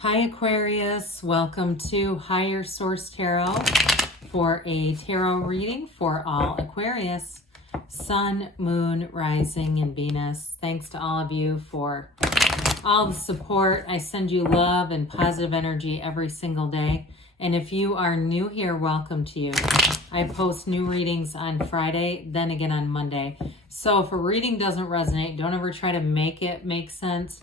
Hi Aquarius, welcome to Higher Source Tarot for a tarot reading for all Aquarius, Sun, Moon, Rising, and Venus. Thanks to all of you for all the support. I send you love and positive energy every single day. And if you are new here, welcome to you. I post new readings on Friday, then again on Monday. So if a reading doesn't resonate, don't ever try to make it make sense.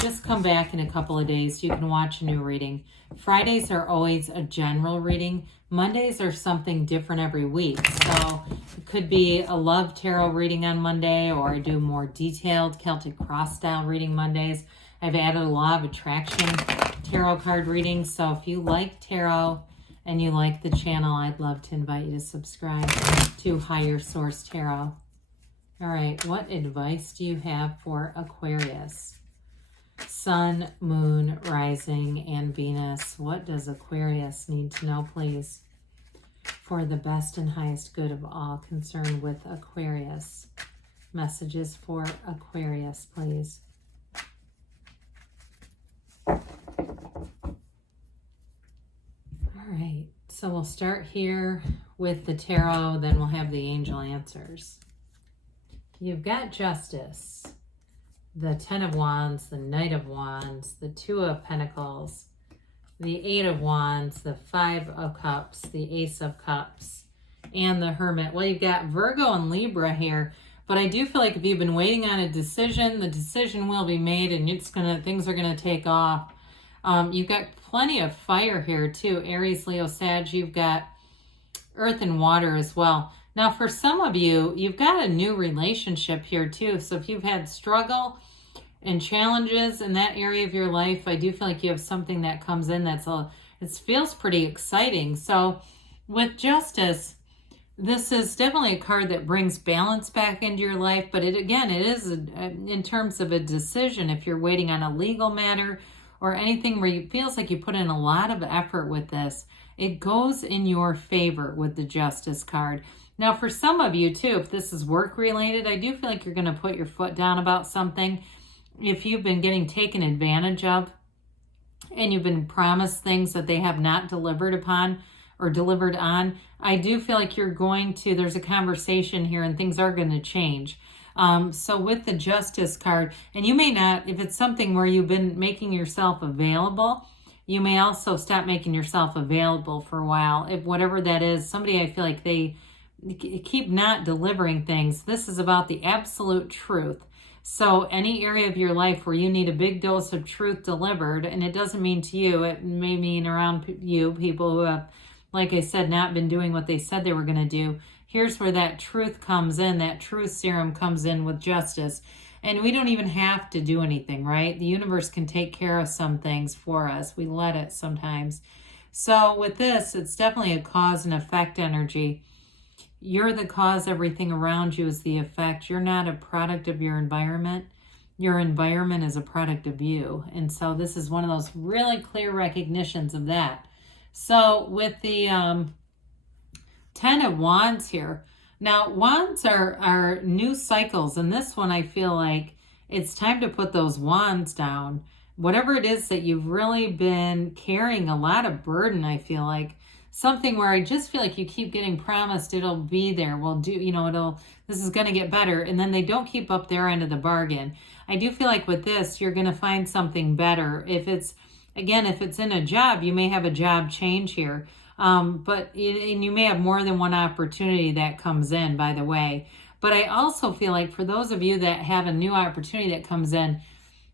Just come back in a couple of days so you can watch a new reading. Fridays are always a general reading. Mondays are something different every week. So it could be a love tarot reading on Monday, or I do more detailed Celtic cross style reading Mondays. I've added a law of attraction tarot card readings. So if you like tarot and you like the channel, I'd love to invite you to subscribe to Higher Source Tarot. All right, what advice do you have for Aquarius? Sun, Moon, Rising, and Venus. What does Aquarius need to know, please, for the best and highest good of all concerned with Aquarius? Messages for Aquarius, please. All right, so we'll start here with the tarot, then we'll have the angel answers. You've got Justice, the Ten of Wands, the Knight of Wands, the Two of Pentacles, the Eight of Wands, the Five of Cups, the Ace of Cups, and the Hermit. Well, you've got Virgo and Libra here, but I do feel like if you've been waiting on a decision, the decision will be made and things are gonna take off. You've got plenty of fire here too. Aries, Leo, Sag. You've got earth and water as well. Now, for some of you, you've got a new relationship here too. So if you've had struggle and challenges in that area of your life, I do feel like you have something that comes in it feels pretty exciting. So with Justice, this is definitely a card that brings balance back into your life. But it is in terms of a decision. If you're waiting on a legal matter or anything where it feels like you put in a lot of effort with this, it goes in your favor with the Justice card. Now, for some of you too, if this is work related, I do feel like you're going to put your foot down about something. If you've been getting taken advantage of and you've been promised things that they have not delivered upon or delivered on, I do feel like there's a conversation here and things are going to change. So with the Justice card, and you may not, if it's something where you've been making yourself available, you may also stop making yourself available for a while. If whatever that is, somebody, I feel like they keep not delivering things. This is about the absolute truth. So any area of your life where you need a big dose of truth delivered, and it doesn't mean to you, it may mean around you, people who have, like I said, not been doing what they said they were going to do. Here's where that truth comes in, that truth serum comes in with Justice. And we don't even have to do anything, right? The universe can take care of some things for us. We let it sometimes. So with this, it's definitely a cause and effect energy. You're the cause, everything around you is the effect. You're not a product of your environment. Your environment is a product of you. And so this is one of those really clear recognitions of that. So with the Ten of Wands here, now wands are new cycles. And this one, I feel like it's time to put those wands down. Whatever it is that you've really been carrying a lot of burden, I feel like. Something where I just feel like you keep getting promised it'll be there. This is going to get better. And then they don't keep up their end of the bargain. I do feel like with this, you're going to find something better. If it's in a job, you may have a job change here. And you may have more than one opportunity that comes in, by the way. But I also feel like for those of you that have a new opportunity that comes in,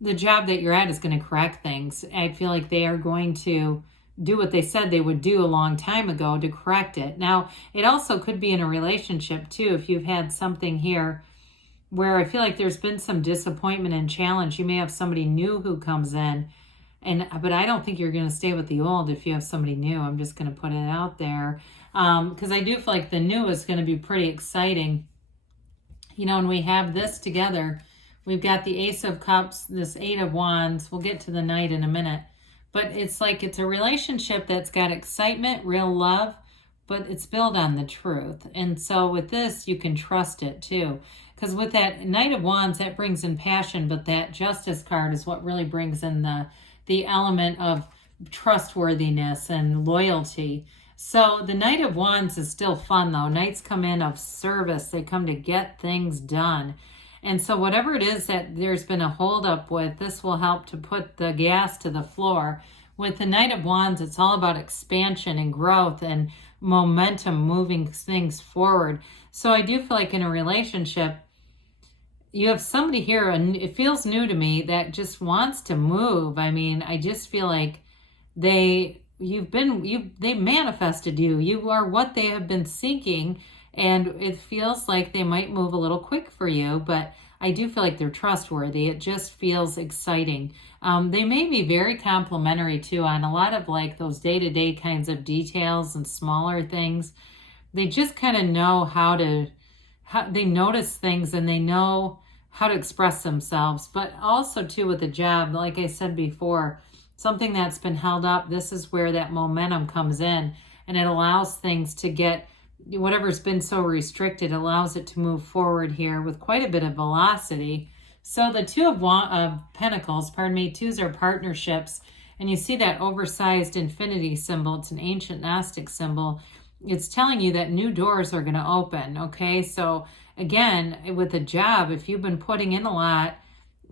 the job that you're at is going to correct things. I feel like they are going to do what they said they would do a long time ago to correct it. Now, it also could be in a relationship too. If you've had something here where I feel like there's been some disappointment and challenge, you may have somebody new who comes in. But I don't think you're going to stay with the old if you have somebody new. I'm just going to put it out there. Because I do feel like the new is going to be pretty exciting. And we have this together. We've got the Ace of Cups, this Eight of Wands. We'll get to the Knight in a minute. But it's like it's a relationship that's got excitement, real love, but it's built on the truth. And so with this, you can trust it too. Because with that Knight of Wands, that brings in passion, but that Justice card is what really brings in the the element of trustworthiness and loyalty. So the Knight of Wands is still fun though. Knights come in of service. They come to get things done. And so whatever it is that there's been a holdup with, this will help to put the gas to the floor. With the Knight of Wands, it's all about expansion and growth and momentum, moving things forward. So I do feel like in a relationship, you have somebody here, and it feels new to me, that just wants to move. I mean, I just feel like they manifested you. You are what they have been seeking, and it feels like they might move a little quick for you, but I do feel like they're trustworthy. It just feels exciting. They may be very complimentary too on a lot of like those day-to-day kinds of details and smaller things. They just kind of know how they notice things, and they know how to express themselves. But also too with the job, like I said before, something that's been held up, this is where that momentum comes in, and it allows things to get, whatever's been so restricted, allows it to move forward here with quite a bit of velocity. So the Two of Pentacles, twos are partnerships, and you see that oversized infinity symbol. It's an ancient Gnostic symbol. It's telling you that new doors are going to open, okay? So again, with a job, if you've been putting in a lot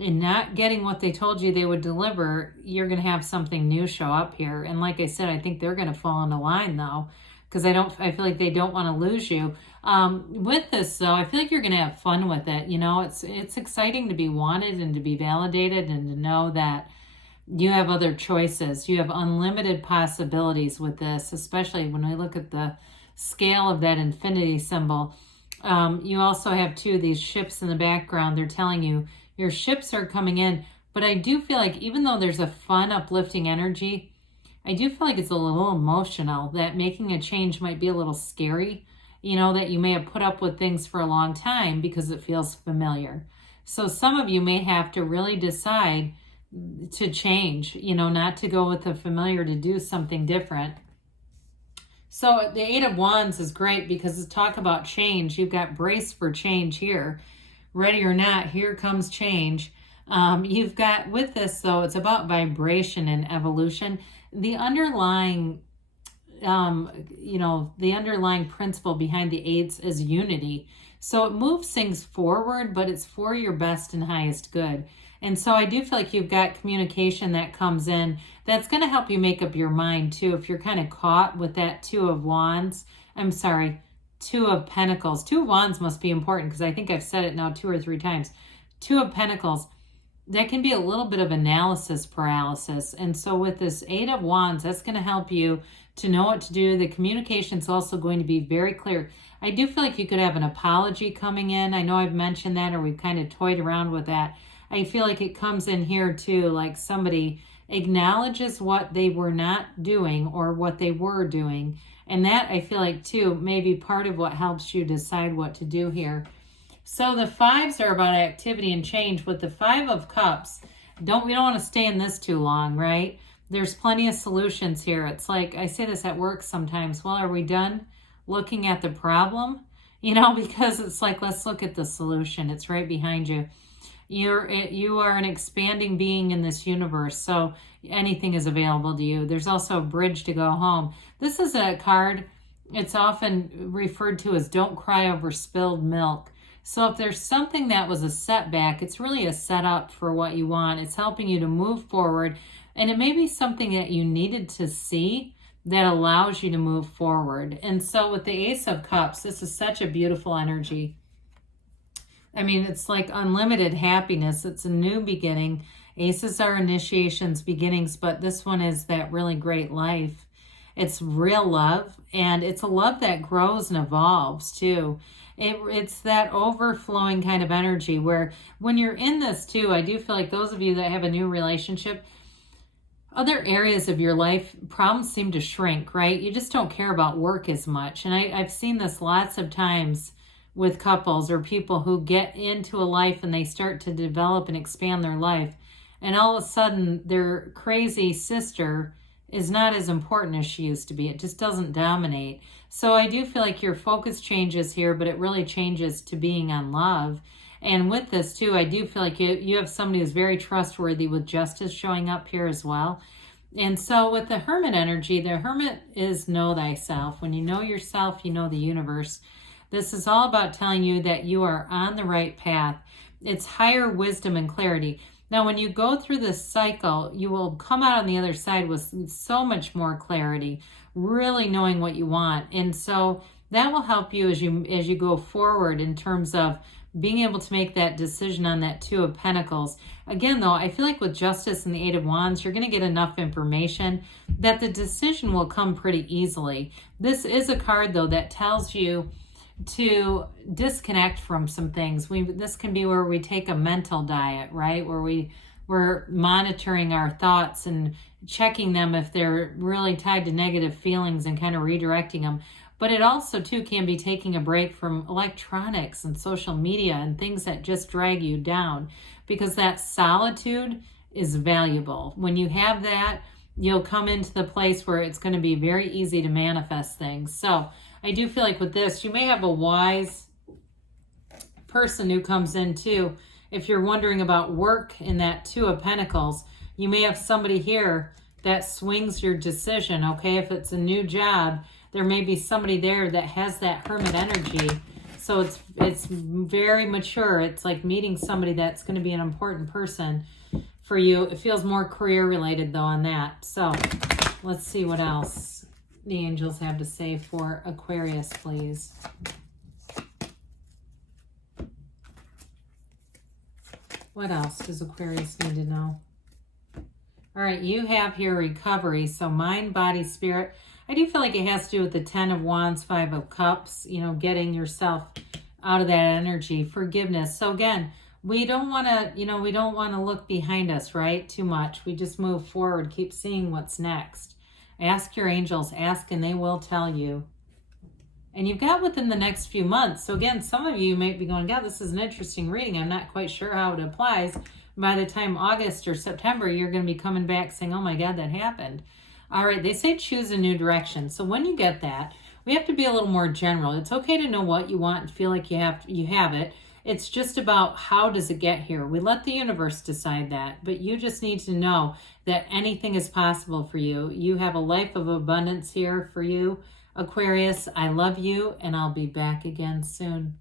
and not getting what they told you they would deliver, you're going to have something new show up here. And like I said, I think they're going to fall into line though, because I feel like they don't want to lose you. With this though, I feel like you're going to have fun with it. You know, it's exciting to be wanted and to be validated, and to know that you have other choices. You have unlimited possibilities with this, especially when we look at the scale of that infinity symbol. You also have two of these ships in the background. They're telling you your ships are coming in, but I do feel like even though there's a fun, uplifting energy, I do feel like it's a little emotional, that making a change might be a little scary, you know, that you may have put up with things for a long time because it feels familiar. So some of you may have to really decide to change, you know, not to go with the familiar, to do something different. So the Eight of Wands is great because it's talk about change. You've got brace for change here. Ready or not, here comes change. You've got, with this though, it's about vibration and evolution. The underlying, the underlying principle behind the eights is unity. So it moves things forward, but it's for your best and highest good. And so I do feel like you've got communication that comes in that's going to help you make up your mind too. If you're kind of caught with that Two of Pentacles. Two of Wands must be important because I think I've said it now 2 or 3 times. Two of Pentacles, that can be a little bit of analysis paralysis. And so with this Eight of Wands, that's going to help you to know what to do. The communication is also going to be very clear. I do feel like you could have an apology coming in. I know I've mentioned that, or we've kind of toyed around with that. I feel like it comes in here too, like somebody acknowledges what they were not doing or what they were doing. And that, I feel like too, may be part of what helps you decide what to do here. So the fives are about activity and change. With the Five of Cups, we don't want to stay in this too long, right? There's plenty of solutions here. It's like, I say this at work sometimes, well, are we done looking at the problem? You know, because it's like, let's look at the solution. It's right behind you. You are an expanding being in this universe, so anything is available to you. There's also a bridge to go home. This is a card, it's often referred to as don't cry over spilled milk. So if there's something that was a setback, it's really a setup for what you want. It's helping you to move forward, and it may be something that you needed to see that allows you to move forward. And so with the Ace of Cups, this is such a beautiful energy. I mean, it's like unlimited happiness. It's a new beginning. Aces are initiations, beginnings, but this one is that really great life. It's real love, and it's a love that grows and evolves too. It's that overflowing kind of energy where when you're in this too, I do feel like those of you that have a new relationship, other areas of your life, problems seem to shrink, right? You just don't care about work as much. And I've seen this lots of times with couples or people who get into a life and they start to develop and expand their life. And all of a sudden, their crazy sister is not as important as she used to be. It just doesn't dominate. So I do feel like your focus changes here, but it really changes to being on love. And with this too, I do feel like you have somebody who's very trustworthy with justice showing up here as well. And so with the Hermit energy, the Hermit is know thyself. When you know yourself, you know the universe. This is all about telling you that you are on the right path. It's higher wisdom and clarity. Now, when you go through this cycle, you will come out on the other side with so much more clarity, really knowing what you want. And so that will help you as you go forward in terms of being able to make that decision on that Two of Pentacles. Again, though, I feel like with Justice and the Eight of Wands, you're going to get enough information that the decision will come pretty easily. This is a card, though, that tells you to disconnect from some things. This can be where we take a mental diet, right? Where we're monitoring our thoughts and checking them if they're really tied to negative feelings and kind of redirecting them. But it also, too, can be taking a break from electronics and social media and things that just drag you down, because that solitude is valuable. When you have that, you'll come into the place where it's going to be very easy to manifest things. So I do feel like with this, you may have a wise person who comes in, too. If you're wondering about work in that Two of Pentacles, you may have somebody here that swings your decision, okay? If it's a new job, there may be somebody there that has that Hermit energy. So it's very mature. It's like meeting somebody that's going to be an important person for you. It feels more career related, though, on that. So let's see what else the angels have to say for Aquarius, please. What else does Aquarius need to know? All right, you have here recovery. So mind, body, spirit. I do feel like it has to do with the Ten of Wands, Five of Cups, getting yourself out of that energy. Forgiveness. So again, we don't want to, look behind us, right? Too much. We just move forward, keep seeing what's next. Ask your angels, ask, and they will tell you. And you've got within the next few months. So again, some of you might be going, God, this is an interesting reading. I'm not quite sure how it applies. By the time August or September, you're going to be coming back saying, oh my God, that happened. All right, they say choose a new direction. So when you get that, we have to be a little more general. It's okay to know what you want and feel like you have it. It's just about how does it get here. We let the universe decide that, but you just need to know that anything is possible for you. You have a life of abundance here for you, Aquarius. I love you, and I'll be back again soon.